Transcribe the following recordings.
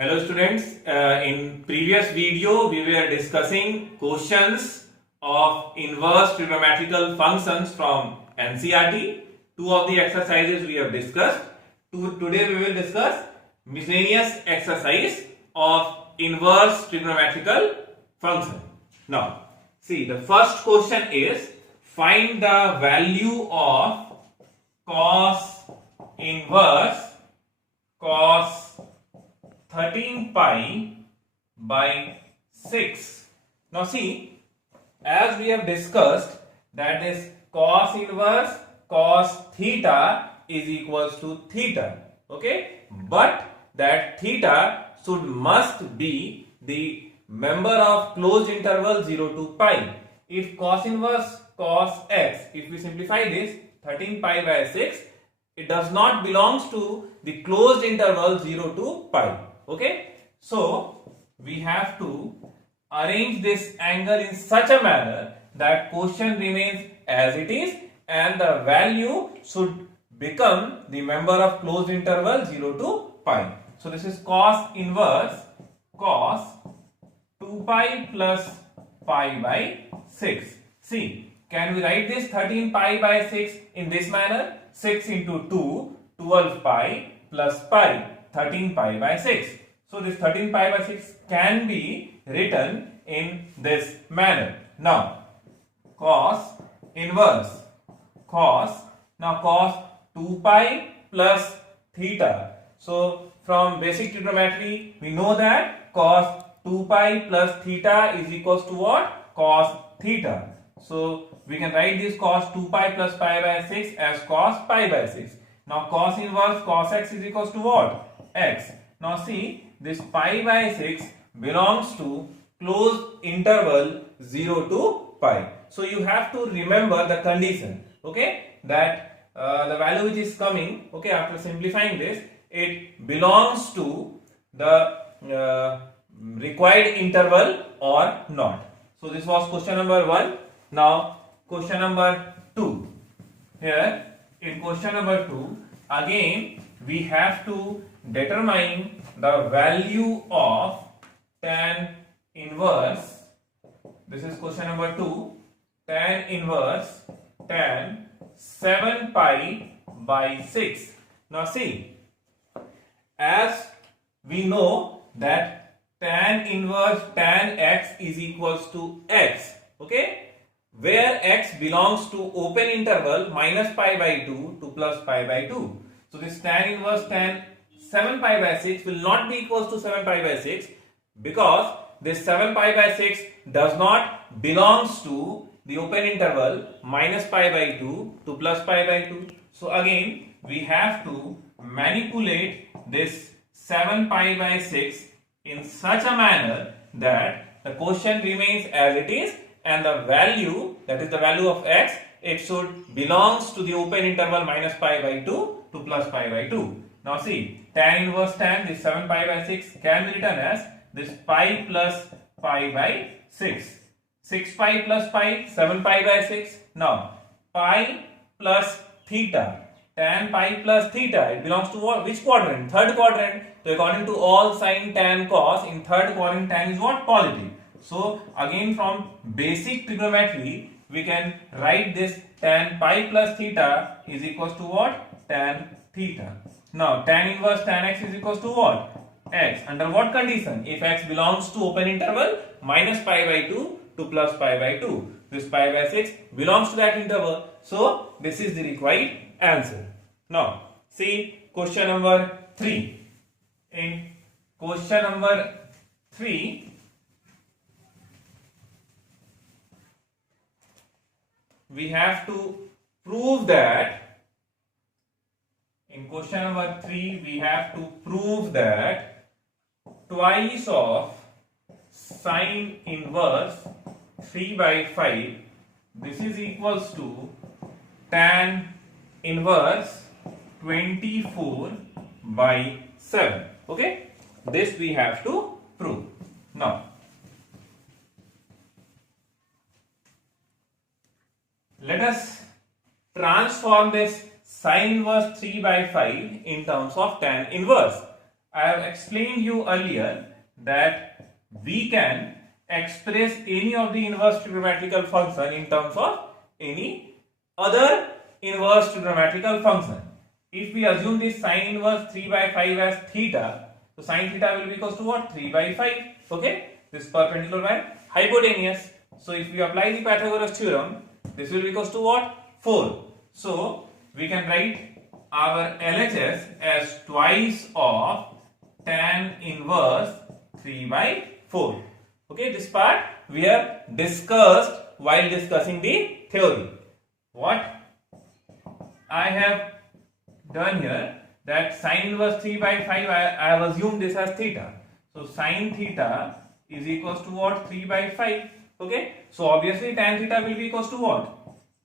Hello students, in previous video we were discussing questions of inverse trigonometrical functions from NCERT. Two of the exercises we have discussed. Today we will discuss miscellaneous exercise of inverse trigonometrical function. Now see, the first question is find the value of cos inverse cos 13 pi by 6. Now see, as we have discussed that this cos inverse cos theta is equals to theta, okay, but that theta must be the member of closed interval 0 to pi. If cos inverse cos x, if we simplify this 13 pi by 6, it does not belongs to the closed interval 0 to pi. Okay, so we have to arrange this angle in such a manner that quotient remains as it is and the value should become the member of closed interval 0 to pi. So this is cos inverse cos 2 pi plus pi by 6. See, can we write this 13 pi by 6 in this manner? 6 into 2, 12 pi plus pi, 13 pi by 6. So this 13 pi by 6 can be written in this manner. Now cos inverse cos, now cos 2 pi plus theta. So from basic trigonometry we know that cos 2 pi plus theta is equals to what? Cos theta. So we can write this cos 2 pi plus pi by 6 as cos pi by 6. Now cos inverse cos x is equals to what? X. Now see, this pi by 6 belongs to closed interval 0 to pi. So you have to remember the condition, okay, that the value which is coming, okay, after simplifying this, it belongs to the required interval or not. So this was question number 1. Now question number 2. Here in question number 2, again we have to determine the value of tan inverse. This is question number 2. Tan inverse tan 7 pi by 6. Now see, as we know that tan inverse tan x is equals to x, okay, where x belongs to open interval minus pi by 2 to plus pi by 2. So this tan inverse tan 7 pi by 6 will not be equals to 7 pi by 6 because this 7 pi by 6 does not belongs to the open interval minus pi by 2 to plus pi by 2. So again we have to manipulate this 7 pi by 6 in such a manner that the quotient remains as it is and the value, that is the value of x, it should belongs to the open interval minus pi by 2 to plus pi by 2. Now see, tan inverse tan, this 7 pi by 6 can be written as this pi plus pi by 6. 6 pi plus pi, 7 pi by 6. Now pi plus theta, tan pi plus theta, it belongs to what? Which quadrant? Third quadrant. So according to all sin tan cos, in third quadrant tan is what? Positive. So again from basic trigonometry we can write this tan pi plus theta is equals to what? Tan theta. Now tan inverse tan x is equals to what? X. Under what condition? If x belongs to open interval minus pi by 2 to plus pi by 2. This pi by 6 belongs to that interval. So this is the required answer. Now see question number 3. In question number 3, we have to prove that, in question number 3 we have to prove that twice of sine inverse 3 by 5, this is equals to tan inverse 24 by 7. Okay, this we have to prove. Now let us transform this sine inverse 3 by 5 in terms of tan inverse. I have explained you earlier that we can express any of the inverse trigonometrical function in terms of any other inverse trigonometrical function. If we assume this sine inverse 3 by 5 as theta, so sine theta will be equals to what? 3 by 5. Okay, this perpendicular line hypotenuse. So if we apply the Pythagoras theorem, this will be equals to what? 4. So we can write our LHS as twice of tan inverse 3 by 4. Okay, this part we have discussed while discussing the theory. What I have done here, that sine inverse 3 by 5, I have assumed this as theta. So sine theta is equals to what? 3 by 5. Okay, so obviously tan theta will be equals to what?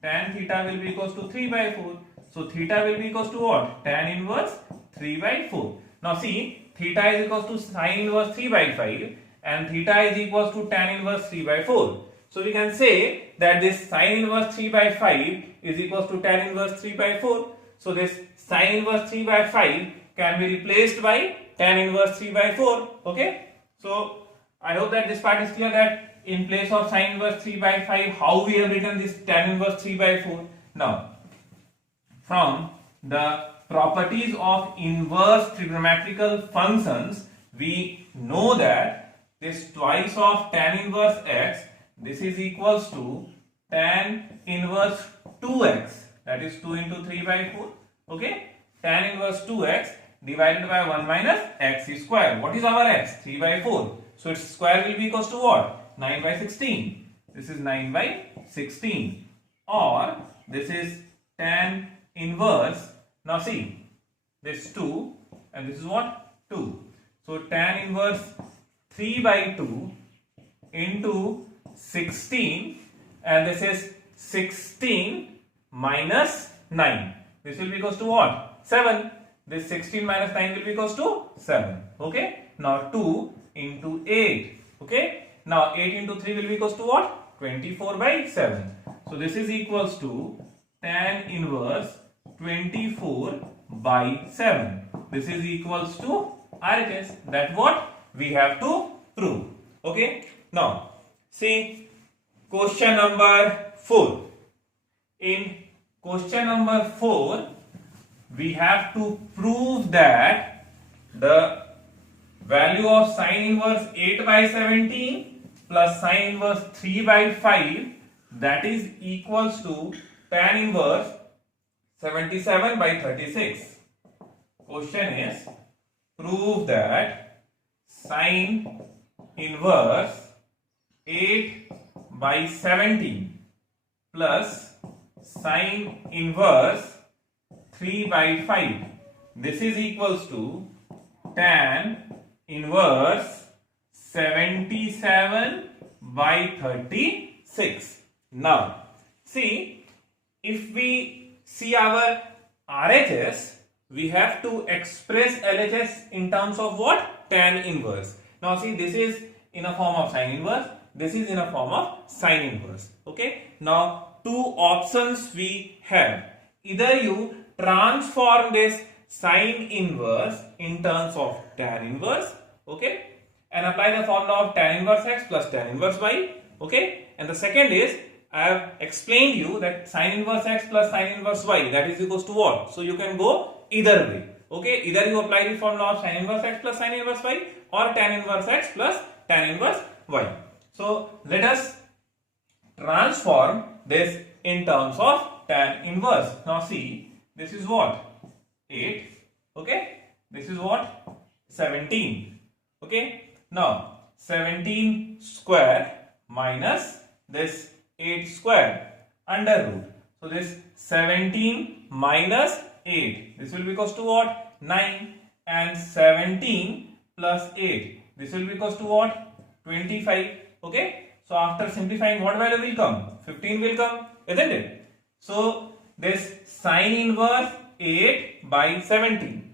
Tan theta will be equals to 3 by 4. So theta will be equals to what? Tan inverse 3 by 4. Now see, theta is equals to sine inverse 3 by 5 and theta is equals to tan inverse 3 by 4. So we can say that this sine inverse 3 by 5 is equals to tan inverse 3 by 4. So this sine inverse 3 by 5 can be replaced by tan inverse 3 by 4. Okay, so I hope that this part is clear, that in place of sine inverse 3 by 5, how we have written this tan inverse 3 by 4. Now, from the properties of inverse trigonometrical functions, we know that this twice of tan inverse x, this is equals to tan inverse 2x, that is 2 into 3 by 4. Okay, tan inverse 2x divided by 1 minus x square. What is our x? 3 by 4. So its square will be equals to what? 9 by 16. This is 9 by 16. Or this is tan inverse. Now see, this 2 and this is what? 2. So tan inverse 3 by 2 into 16, and this is 16 minus 9. This will be equals to what? 7. This 16 minus 9 will be equals to 7. Okay. Now 2 into 8. Okay. Now 8 into 3 will be equals to what? 24 by 7. So this is equals to tan inverse 24 by 7. This is equals to RHS. That's what we have to prove. Okay. Now see question number 4. In question number 4, we have to prove that the value of sine inverse 8 by 17 plus sine inverse 3 by 5, that is equals to tan inverse 77 by 36. Question is, prove that sine inverse 8 by 17 plus sine inverse 3 by 5, this is equals to tan inverse 77 by 36. Now see, if we see our RHS, we have to express LHS in terms of what? Tan inverse. Now see, this is in a form of sine inverse, this is in a form of sine inverse. Okay, now two options we have. Either you transform this sine inverse in terms of tan inverse, okay, and apply the formula of tan inverse x plus tan inverse y, okay, and the second is, I have explained you that sine inverse x plus sine inverse y, that is equals to what? So you can go either way, okay, either you apply the formula of sine inverse x plus sine inverse y or tan inverse x plus tan inverse y. So let us transform this in terms of tan inverse. Now see, this is what? 8, okay, this is what? 17, okay. Now 17 square minus this 8 square under root. So this 17 minus 8, this will be equals to what? 9, and 17 plus 8, this will be equals to what? 25, okay. So after simplifying, what value will come? 15 will come, isn't it? So this sine inverse 8 by 17,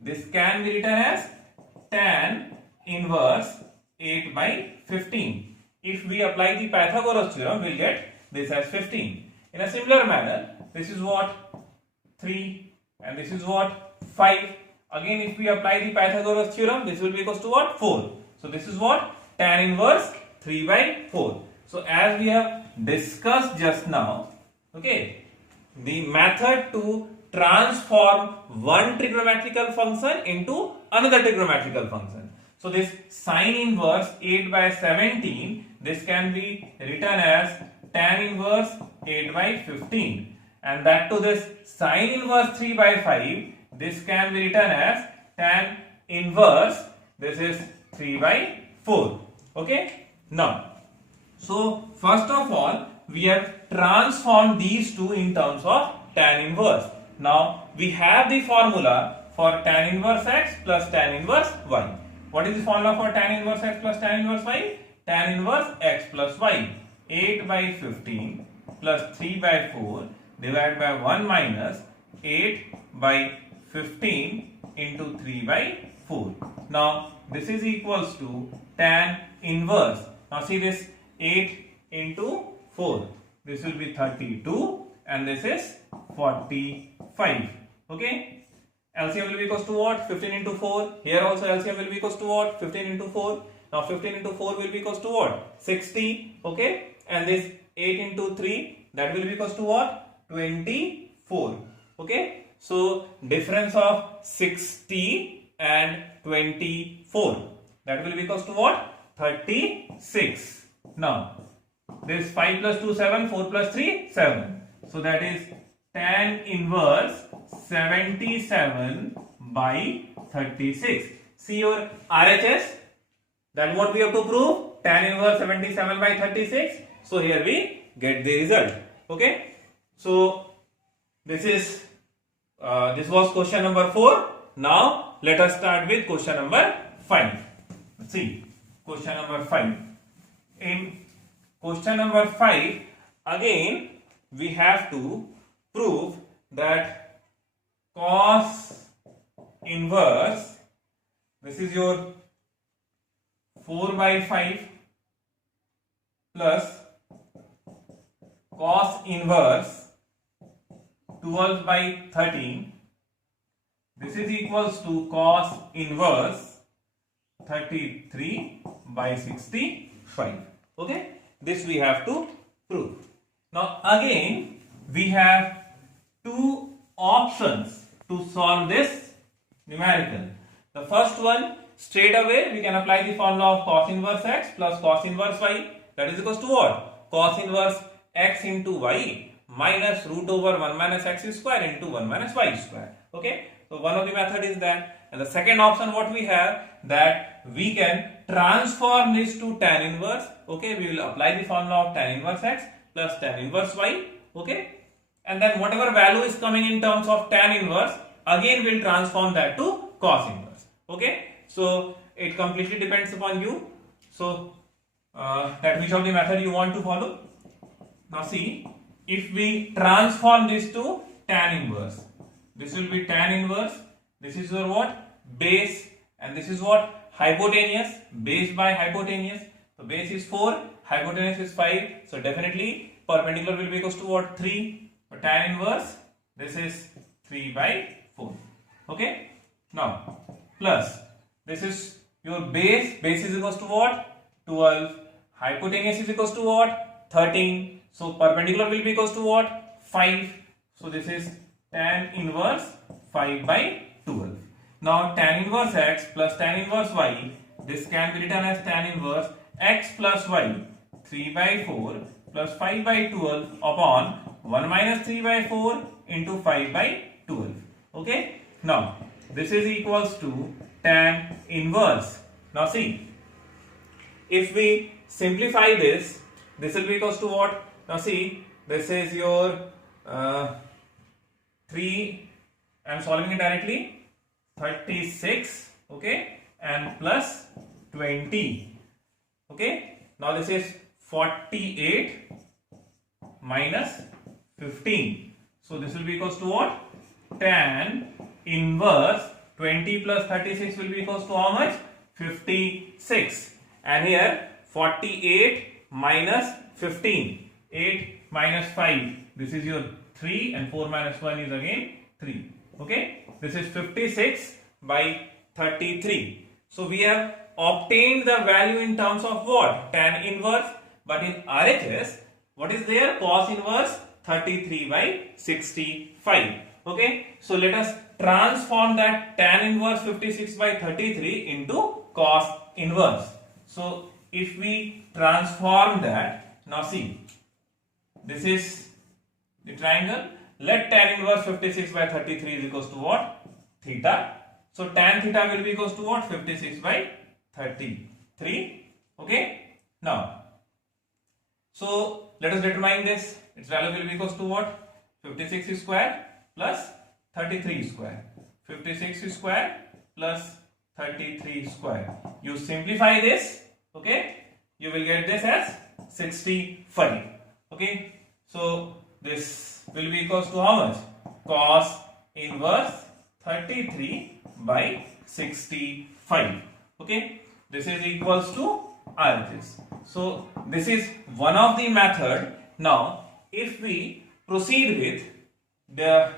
this can be written as tan inverse 8 by 15. If we apply the Pythagoras theorem, we'll get this as 15. In a similar manner, this is what? 3 and this is what? 5. Again, if we apply the Pythagoras theorem, this will be equals to what? 4. So this is what? Tan inverse 3 by 4. So as we have discussed just now, okay, the method to transform one trigonometrical function into another trigonometrical function. So this sine inverse 8 by 17, this can be written as tan inverse 8 by 15, and that to this sine inverse 3 by 5, this can be written as tan inverse, this is 3 by 4. Okay, now, so first of all, we have transformed these two in terms of tan inverse. Now we have the formula for tan inverse x plus tan inverse y. What is the formula for tan inverse x plus tan inverse y? Tan inverse x plus y, 8 by 15 plus 3 by 4 divided by 1 minus 8 by 15 into 3 by 4. Now this is equals to tan inverse. Now see this 8 into 4. This will be 32 and this is 45. Okay. LCM will be equals to what? 15 into 4. Here also LCM will be equals to what? 15 into 4. Now 15 into 4 will be equals to what? 60. Okay. And this 8 into 3, that will be equals to what? 24. Okay. So difference of 60 and 24, that will be equals to what? 36. Now this 5 plus 2 7, 4 plus 3 7. So that is tan inverse 77 by 36. See your RHS. That what we have to prove? Tan inverse 77 by 36. So here we get the result. Okay. So this is this was question number 4. Now let us start with question number 5. Let's see question number 5. In question number 5, again we have to prove that cos inverse, this is your 4 by 5 plus cos inverse 12 by 13, this is equals to cos inverse 33 by 65. Okay, this we have to prove. Now again we have two options to solve this numerical. The first one, straight away we can apply the formula of cos inverse x plus cos inverse y, that is equals to what? Cos inverse x into y minus root over 1 minus x square into 1 minus y square. Okay, so one of the method is that, and the second option what we have, that we can transform this to tan inverse. Okay, we will apply the formula of tan inverse x plus tan inverse y. Okay, and then whatever value is coming in terms of tan inverse, again we'll transform that to cos inverse. Okay, so it completely depends upon you. So that which of the method you want to follow. Now see, if we transform this to tan inverse, this will be tan inverse, this is your what? Base, and this is what? Hypotenuse, base by hypotenuse. So base is 4, hypotenuse is 5, so definitely perpendicular will be equals to what? 3. So tan inverse, this is 3 by 4. Okay, now plus this is your base is equals to what? 12, hypotenuse is equals to what? 13. So perpendicular will be equals to what? 5. So this is tan inverse 5 by 12. Now tan inverse x plus tan inverse y, this can be written as tan inverse x plus y 3 by 4 plus 5 by 12 upon 1 minus 3 by 4 into 5 by 12. Okay. Now this is equals to tan inverse. Now see, if we simplify this, this will be equals to what? Now see, this is your 3, I am solving it directly, 36, okay, and plus 20. Okay, now this is 48 minus 15. So this will be equals to what? Tan inverse 20 plus 36 will be equals to how much? 56. And here 48 minus 15. 8 minus 5. This is your 3, and 4 minus 1 is again 3. Okay. This is 56 by 33. So we have obtained the value in terms of what? Tan inverse. But in RHS, what is there? Cos inverse 33 by 65. Okay. So let us transform that tan inverse 56 by 33 into cos inverse. So if we transform that, now see, this is the triangle. Let tan inverse 56 by 33 is equals to what? Theta. So tan theta will be equals to what? 56 by 33. Okay. Now, so let us determine this. Its value will be equals to what? 56 square plus 33 square. 56 square plus 33 square. You simplify this. Okay. You will get this as 65. Okay. So this will be equals to how much? Cos inverse 33 by 65. Okay. This is equals to RHS. So this is one of the method. Now if we proceed with the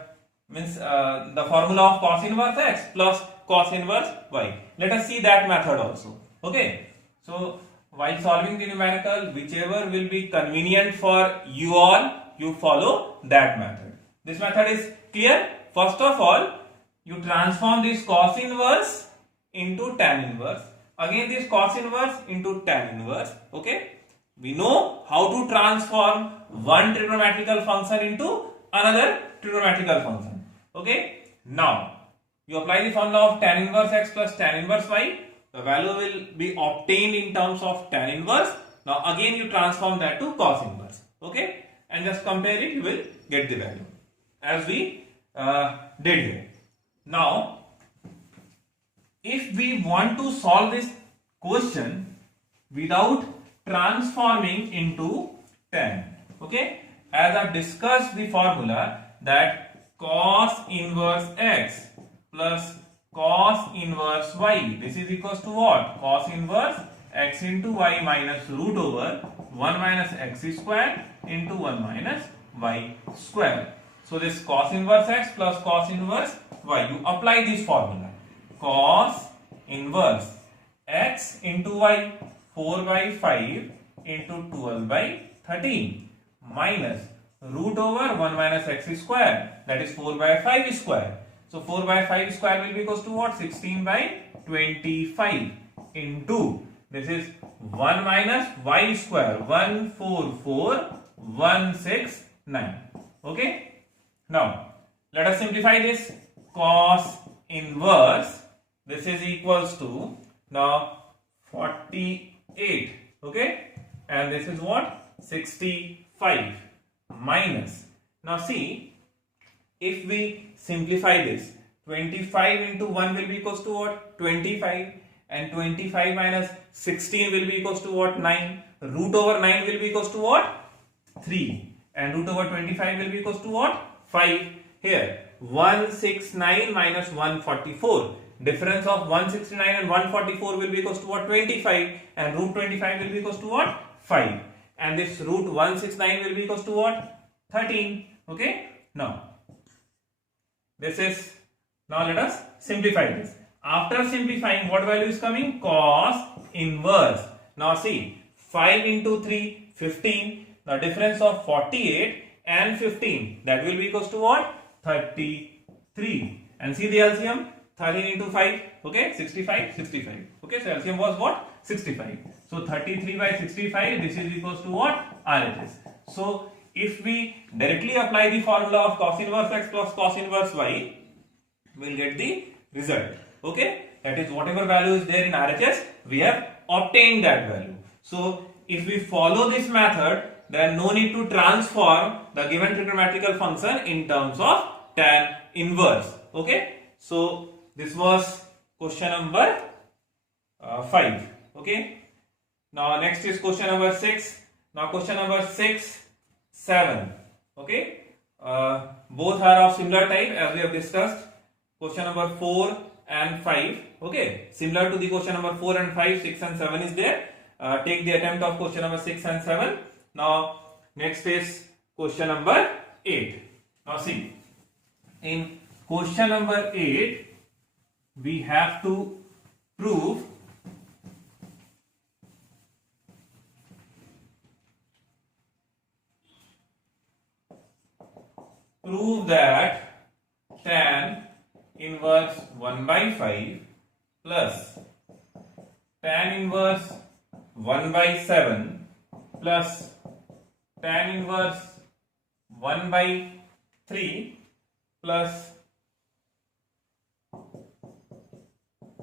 the formula of cos inverse x plus cos inverse y, let us see that method also. Okay. So while solving the numerical, whichever will be convenient for you all, you follow that method. This method is clear. First of all, you transform this cos inverse into tan inverse. Again this cos inverse into tan inverse. Okay. We know how to transform one trigonometrical function into another trigonometrical function. Okay. Now you apply the formula of tan inverse x plus tan inverse y. The value will be obtained in terms of tan inverse. Now again you transform that to cos inverse. Okay. And just compare it, you will get the value as we did here. Now if we want to solve this question without transforming into tan, okay, as I discussed the formula that cos inverse x plus cos inverse y, this is equals to what? Cos inverse x into y minus root over 1 minus x square into 1 minus y square. So this cos inverse x plus cos inverse y, you apply this formula. Cos inverse x into y, 4 by 5 into 12 by 13 minus root over 1 minus x square, that is 4 by 5 square. So 4 by 5 square will be equals to what? 16 by 25 into, this is 1 minus y square, 144,169. Okay. Now let us simplify this. Cos inverse, this is equals to now 48. Okay. And this is what? 65 minus. Now see, if we simplify this, 25 into 1 will be equals to what? 25. And 25 minus 16 will be equals to what? 9. Root over 9 will be equals to what? 3. And root over 25 will be equals to what? 5. Here 169 minus 144. Difference of 169 and 144 will be equals to what? 25. And root 25 will be equals to what? 5. And this root 169 will be equals to what? 13. Okay. Now this is, now let us simplify this. After simplifying, what value is coming? Cos inverse. Now see, 5 into 3, 15. The difference of 48 and 15, that will be equals to what? 33. And see the LCM, 13 into 5, okay, 65, 65. Okay, so LCM was what? 65. So 33 by 65, this is equals to what? RHS. So if we directly apply the formula of cos inverse x plus cos inverse y, we will get the result. Okay, that is whatever value is there in RHS, we have obtained that value. So if we follow this method, then no need to transform the given trigonometrical function in terms of tan inverse. Okay, so this was question number 5. Okay, now next is question number 6. Now question number 6, 7. Okay, both are of similar type as we have discussed. Question number 4 and 5. Okay, similar to the question number 4 and 5, 6 and 7 is there. Take the attempt of question number 6 and 7. Now next is question number 8. Now see, in question number 8, we have to prove that tan inverse 1 by 5 plus tan inverse 1 by 7 plus tan inverse 1 by 3 plus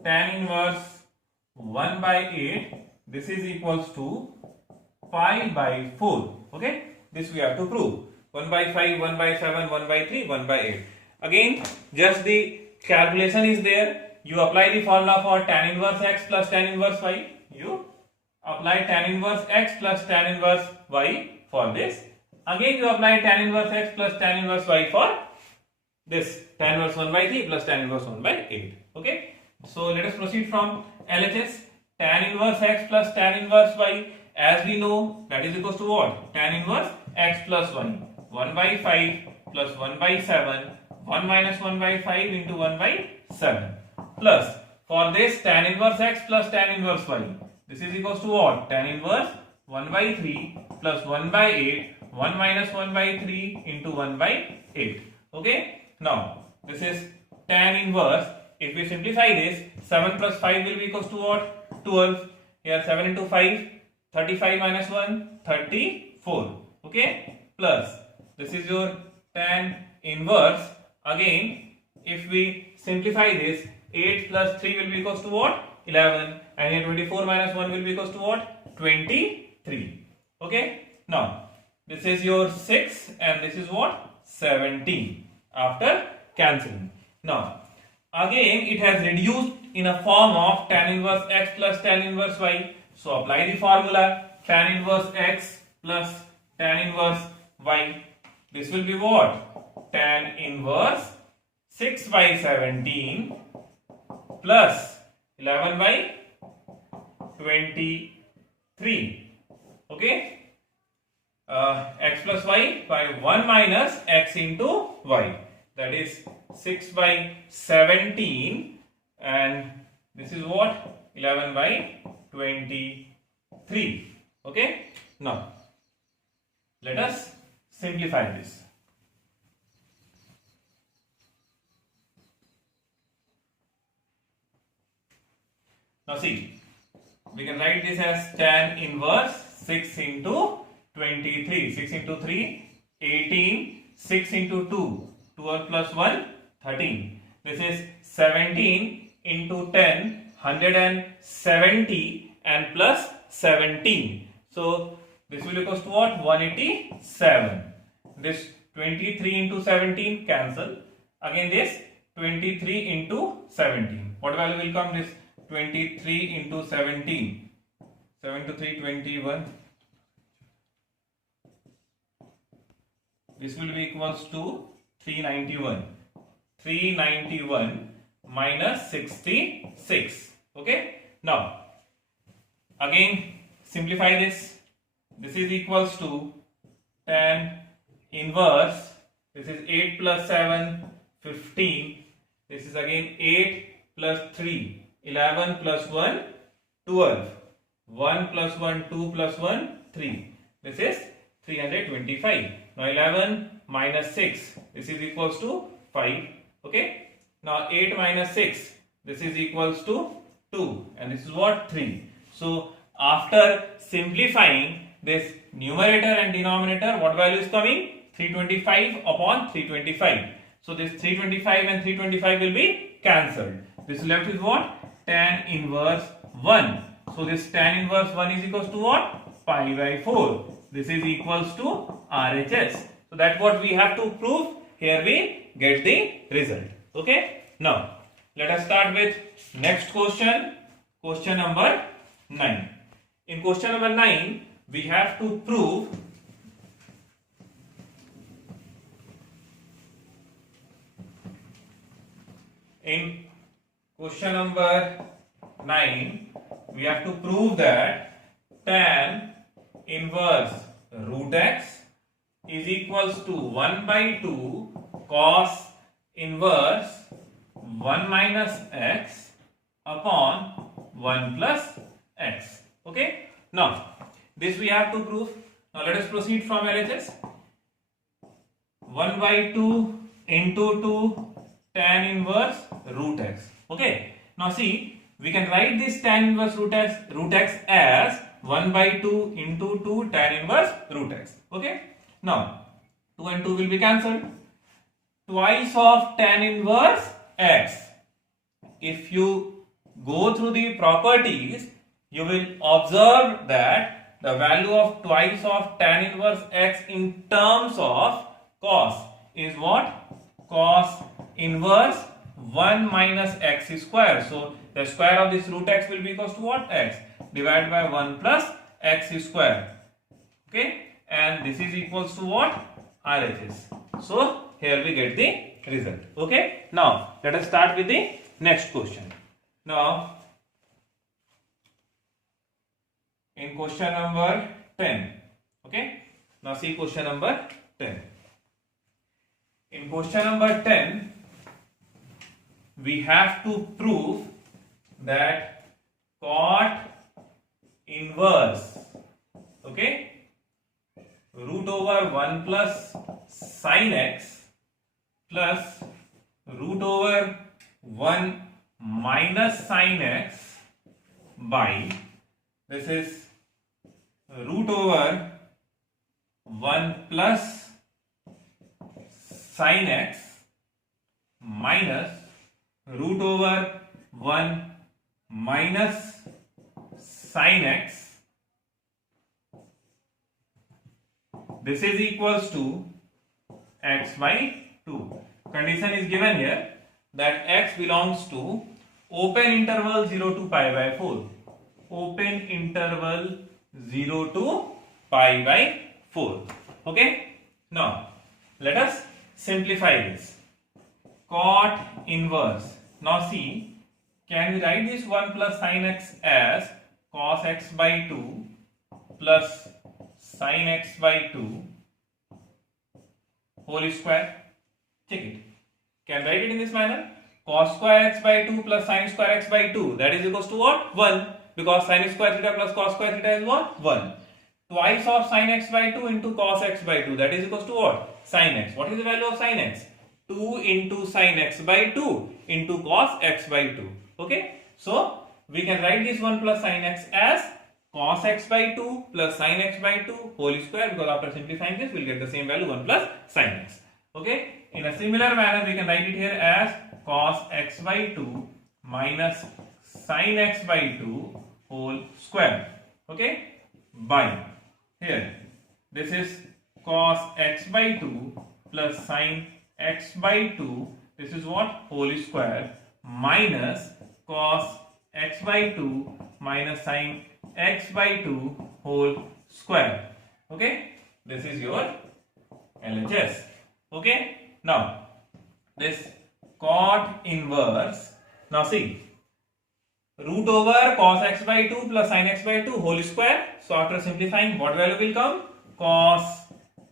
tan inverse 1 by 8, this is equals to 5 by 4. Okay, this we have to prove. 1 by 5, 1 by 7, 1 by 3, 1 by 8. Again, just the calculation is there. You apply the formula for tan inverse x plus tan inverse y. You apply tan inverse x plus tan inverse y for this. Again, you apply tan inverse x plus tan inverse y for this. Tan inverse 1 by 3 plus tan inverse 1 by 8. Okay. So let us proceed from LHS. Tan inverse x plus tan inverse y, as we know, that is equals to what? Tan inverse x plus y. 1 by 5 plus 1 by 7, 1 minus 1 by 5 into 1 by 7. Plus, for this tan inverse x plus tan inverse y, this is equals to what? Tan inverse 1 by 3 plus 1 by 8, 1 minus 1 by 3 into 1 by 8. Okay? Now, this is tan inverse. If we simplify this, 7 plus 5 will be equals to what? 12. Here 7 into 5, 35 minus 1, 34. Okay? Plus, this is your tan inverse. Again, if we simplify this, 8 plus 3 will be equals to what? 11. And here 24 minus 1 will be equals to what? 23. Okay? Now, this is your 6 and this is what? 17 after cancelling. Now, again it has reduced in a form of tan inverse x plus tan inverse y. So, apply the formula tan inverse x plus tan inverse y. This will be what? Tan inverse 6 by 17 plus 11 by 23. Okay? X plus y by 1 minus x into y. That is 6 by 17 and this is what? 11 by 23. Okay? Now, let us simplify this. Now see, we can write this as tan inverse 6 into 23. 6 into 3, 18. 6 into 2, 12 plus 1, 13. This is 17 into 10, 170 and plus 17. So, this will equals to what? 187. This 23 into 17 cancel. Again this 23 into 17. What value will come? This 23 into 17. 7 to 3, 21. This will be equals to 391. 391 minus 66. Okay. Now, again simplify this. This is equals to tan inverse. This is 8 plus 7, 15. This is again 8 plus 3, 11 plus 1, 12. 1 plus 1, 2 plus 1, 3. This is 325. Now 11 minus 6. This is equals to 5. Okay. Now 8 minus 6. This is equals to 2. And this is what? 3. So after simplifying this numerator and denominator, what value is coming? 325 upon 325. So this 325 and 325 will be cancelled. This left is what? Tan inverse 1. So this tan inverse 1 is equals to what? Pi by 4. This is equals to RHS. So that's what we have to prove. Here we get the result. Okay. Now let us start with next question. Question number 9. In question number 9, we have to prove in question number 9, we have to prove that tan inverse root x is equals to 1 by 2 cos inverse 1 minus x upon 1 plus x. Okay. Now, this we have to prove. Now, let us proceed from LHS. 1 by 2 into 2 tan inverse root x. Okay. Now, see, we can write this tan inverse root x as 1 by 2 into 2 tan inverse root x. Okay. Now, 2 and 2 will be cancelled. Twice of tan inverse x. If you go through the properties, you will observe that the value of twice of tan inverse x in terms of cos is what? Cos inverse 1 minus x square. So the square of this root x will be equals to what? X divided by 1 plus x square. Okay, and this is equals to what? RHS. So here we get the result. Okay, now let us start with the next question. Now, in question number 10, okay, now see question number 10. In question number 10, we have to prove that cot inverse, okay, root over 1 plus sin x plus root over 1 minus sin x by, this is root over 1 plus sin x minus root over 1 minus sin x. This is equals to x by 2. Condition is given here that x belongs to open interval 0 to pi by 4. Open interval 0 to pi by 4. Okay. Now, let us simplify this. Cot inverse. Now see, can we write this 1 plus sin x as cos x by 2 plus sin x by 2 whole square? Check it. Can write it in this manner. Cos square x by 2 plus sin square x by 2, that is equals to what? 1. Because sin square theta plus cos square theta is what? 1. Twice of sin x by 2 into cos x by 2, that is equals to what? Sin x. What is the value of sin x? 2 into sin x by 2 into cos x by 2. Okay. So, we can write this 1 plus sin x as cos x by 2 plus sin x by 2 whole square, because after simplifying this, we will get the same value 1 plus sin x. Okay. In a similar manner, we can write it here as cos x by 2 minus sin x by 2 whole square. Okay. By here, this is cos x by 2 plus sin x by 2, this is what? Whole square, minus cos x by 2 minus sin x by 2 whole square. Okay. This is your LHS. Okay. Now, this cot inverse, now see, root over cos x by 2 plus sin x by 2 whole square. So, after simplifying, what value will come? Cos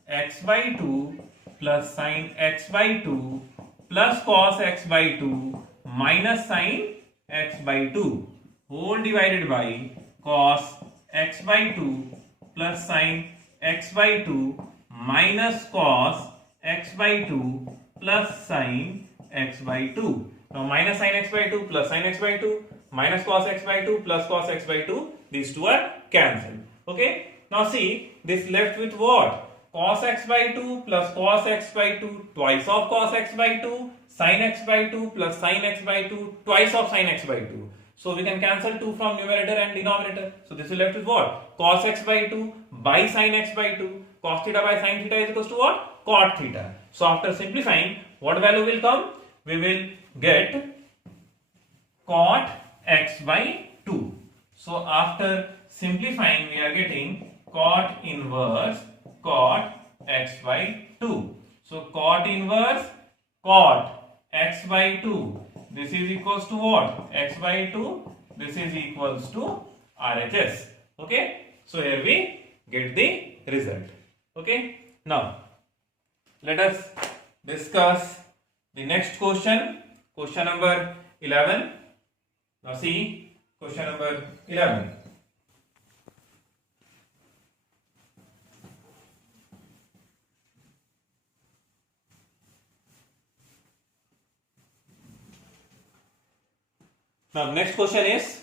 x by 2 plus sin x by 2 plus cos x by 2 minus sin x by 2 whole divided by cos x by 2 plus sin x by 2 minus cos x by 2 plus sin x by 2. Now, minus sin x by 2 plus sin x by 2 minus cos x by 2 plus cos x by 2, these two are cancelled. Okay. Now, see, this left with what? Cos x by 2 plus cos x by 2 twice of cos x by 2, sin x by 2 plus sin x by 2 twice of sin x by 2. So, we can cancel 2 from numerator and denominator. So, this is left with what? Cos x by 2 by sin x by 2. Cos theta by sin theta is equals to what? Cot theta. So, after simplifying, what value will come? We will get cot x by 2. So, after simplifying, we are getting cot inverse cot x by 2. So, cot inverse cot x by 2. This is equals to what? X by 2. This is equals to RHS. Okay. So, here we get the result. Okay. Now, let us discuss the next question. question number 11. Now see question number 11. Now next question is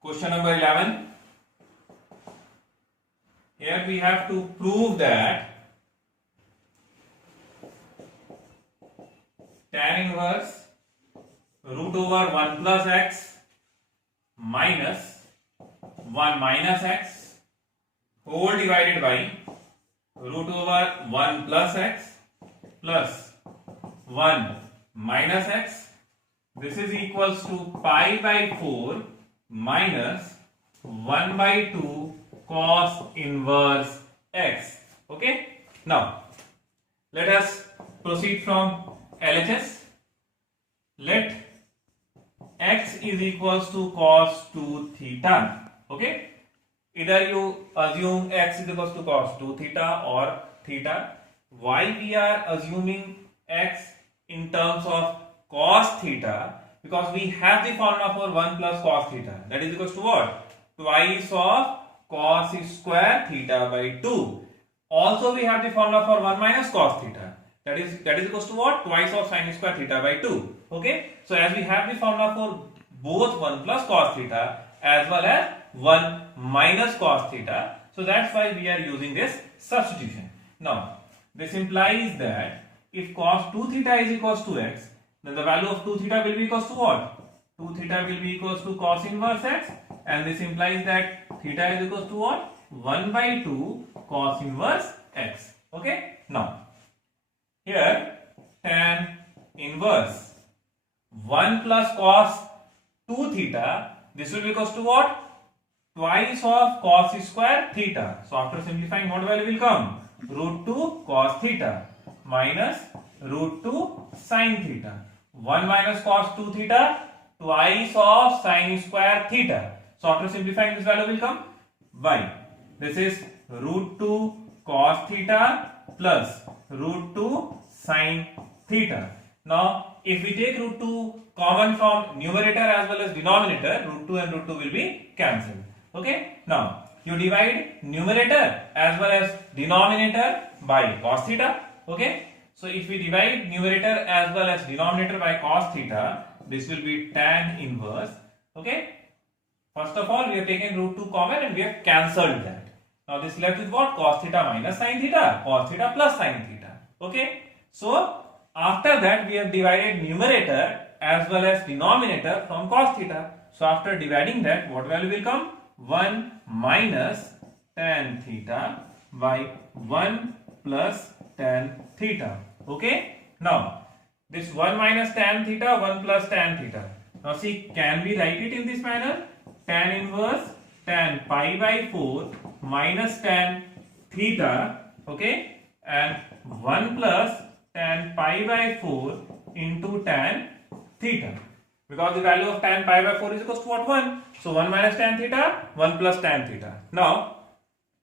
question number 11. Here we have to prove that tan inverse root over 1 plus x minus 1 minus x whole divided by root over 1 plus x plus 1 minus x. This is equals to pi by 4 minus 1 by 2 cos inverse x. Okay. Now let us proceed from LHS. Let x is equals to cos 2 theta. Okay. Either you assume x is equals to cos 2 theta or theta. Why we are assuming x in terms of cos theta? Because we have the formula for 1 plus cos theta, that is equals to what? Twice of cos square theta by 2. Also we have the formula for 1 minus cos theta, that is equals to what? Twice of sin square theta by 2. Okay, so as we have the formula for both 1 plus cos theta as well as 1 minus cos theta, so that's why we are using this substitution. Now this implies that if cos 2 theta is equals to x, then the value of 2 theta will be equals to what? 2 theta will be equals to cos inverse x, and this implies that theta is equals to what? 1 by 2 cos inverse x. Okay. Now here tan inverse 1 plus cos 2 theta, this will be equals to what? Twice of cos square theta. So after simplifying, what value will come? Root 2 cos theta minus root 2 sin theta. 1 minus cos 2 theta, twice of sin square theta. So after simplifying, this value will come y. This is root 2 cos theta plus root 2 sin theta. Now if we take root 2 common from numerator as well as denominator, root 2 and root 2 will be cancelled. Okay. Now you divide numerator as well as denominator by cos theta. Okay. So if we divide numerator as well as denominator by cos theta, this will be tan inverse. Okay. First of all, we have taken root 2 common and we have cancelled that. Now this left with what? Cos theta minus sin theta, cos theta plus sin theta. Okay. So after that, we have divided numerator as well as denominator from cos theta. So after dividing that, what value will come? 1 minus tan theta by 1 plus tan theta. Okay. Now this 1 minus tan theta, 1 plus tan theta. Now see, can we write it in this manner? Tan inverse tan pi by 4 minus tan theta. Okay. And 1 plus tan pi by 4 into tan theta. Because the value of tan pi by 4 is equals to what? 1. So 1 minus tan theta, 1 plus tan theta. Now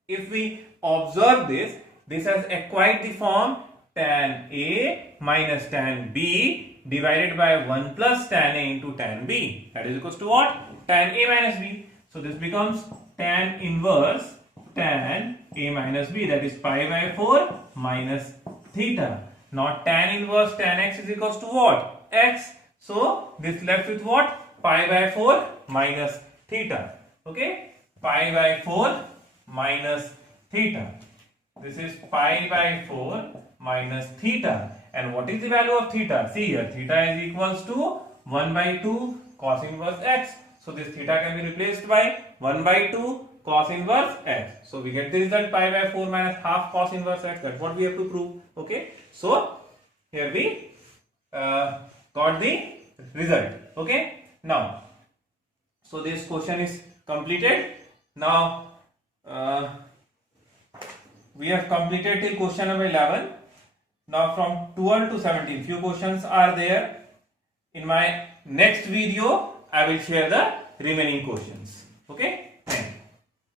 if we observe this, this has acquired the form tan A minus tan B divided by 1 plus tan A into tan B. That is equals to what? Tan A minus B. So this becomes tan inverse tan A minus B, that is pi by 4 minus theta. Now tan inverse tan x is equals to what? X. So this left with what? Pi by 4 minus theta. Okay. Pi by 4 minus theta. This is pi by 4 minus theta. And what is the value of theta? See here, theta is equals to 1 by 2 cos inverse x. So this theta can be replaced by 1 by 2 cos inverse x. So we get the result pi by 4 minus half cos inverse x. That's what we have to prove. Okay. So here we got the result. Okay. Now, so this question is completed. Now we have completed till question number 11. Now from 12 to 17 few questions are there. In my next video I will share the remaining questions. Okay.